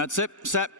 That's it, set.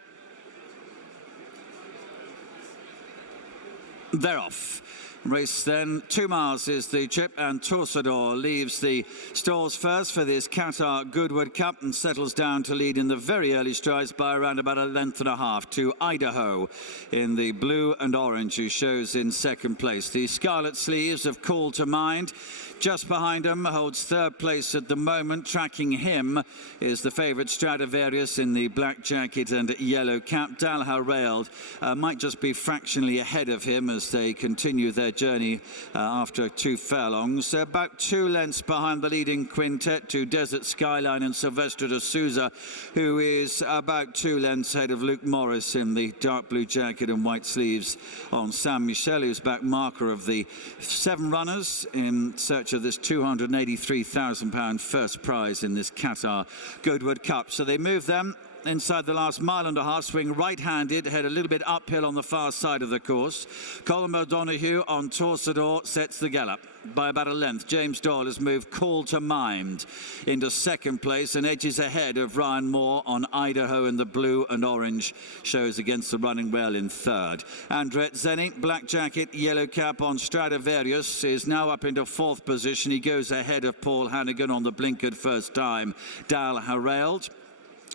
They're off. Race then, 2 miles is the chip, and Torsador leaves the stalls first for this Qatar Goodwood Cup and settles down to lead in the very early strides by around about a length and a half to Idaho in the blue and orange, who shows in second place. The Scarlet Sleeves of Call to Mind just behind him, holds third place at the moment. Tracking him is the favourite Stradivarius in the black jacket and yellow cap. Dal Harald might just be fractionally ahead of him as they continue their journey after 2 furlongs. About 2 lengths behind the leading quintet to Desert Skyline and Silvestre de Souza, who is about 2 lengths ahead of Luke Morris in the dark blue jacket and white sleeves on Saint Michel, who's back marker of the 7 runners in search of this £283,000 first prize in this Qatar Goodwood Cup. So they move them inside the last mile and a half, swing right-handed, head a little bit uphill on the far side of the course. Colin O'Donoghue on Torsador sets the gallop by about a length. James Doyle has moved Call to Mind into second place and edges ahead of Ryan Moore on Idaho in the blue and orange, shows against the running rail in third. Andret Zeni, black jacket, yellow cap on Stradivarius, is now up into 4th position. He goes ahead of Paul Hannigan on the blinkered first time. Dal Harald.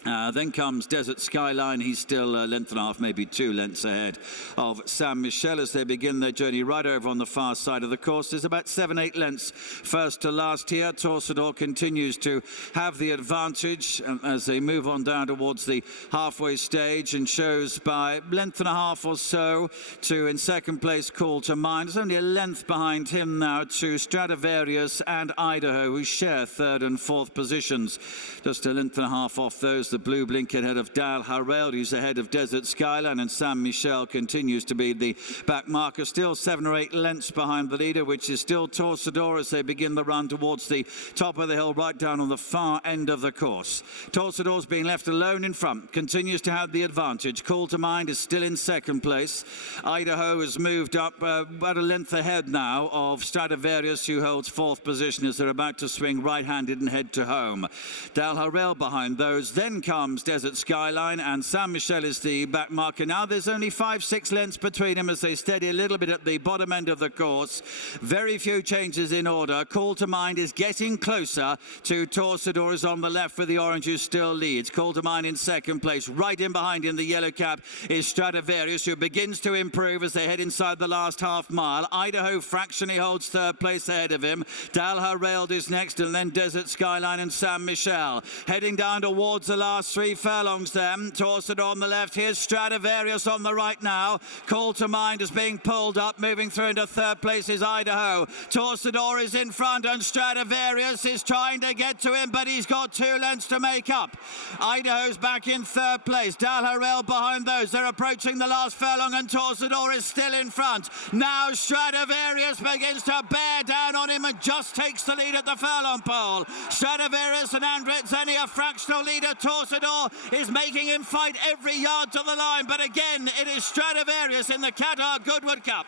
Then comes Desert Skyline. He's still a length and a half, maybe 2 lengths ahead of Saint Michel as they begin their journey right over on the far side of the course. There's about 7-8 lengths first to last here. Torsador continues to have the advantage as they move on down towards the halfway stage and shows by length and a half or so to, in second place, Call to Mind. There's only a length behind him now to Stradivarius and Idaho, who share 3rd and 4th positions. Just a length and a half off those. The blue blinker ahead of Dal Harald, who's ahead of Desert Skyline, and Saint Michel continues to be the back marker. Still 7 or 8 lengths behind the leader, which is still Torsador as they begin the run towards the top of the hill, right down on the far end of the course. Torsador's being left alone in front, continues to have the advantage. Call to Mind is still in second place. Idaho has moved up about a length ahead now of Stradivarius, who holds 4th position as they're about to swing right-handed and head to home. Dal Harald behind those. Then comes Desert Skyline, and Saint Michel is the back marker. Now there's only 5-6 lengths between them as they steady a little bit at the bottom end of the course. Very few changes in order. Call to Mind is getting closer to Torsador, is on the left for the orange, who still leads. Call to Mind in second place. Right in behind in the yellow cap is Stradivarius, who begins to improve as they head inside the last half mile. Idaho fractionally holds 3rd place ahead of him. Dal Harald is next, and then Desert Skyline and Saint Michel. Heading down towards the last 3 furlongs then. Torsador on the left. Here's Stradivarius on the right now. Call to Mind is being pulled up. Moving through into 3rd place is Idaho. Torsador is in front and Stradivarius is trying to get to him, but he's got 2 lengths to make up. Idaho's back in 3rd place. Dal Harald behind those. They're approaching the last furlong and Torsador is still in front. Now Stradivarius begins to bear down on him and just takes the lead at the furlong pole. Stradivarius and Andret Zeni a fractional leader. Torsador is making him fight every yard to the line, but again it is Stradivarius in the Qatar Goodwood Cup.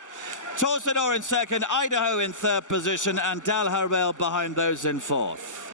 Torsador in second, Idaho in 3rd position, and Dal Harald behind those in 4th.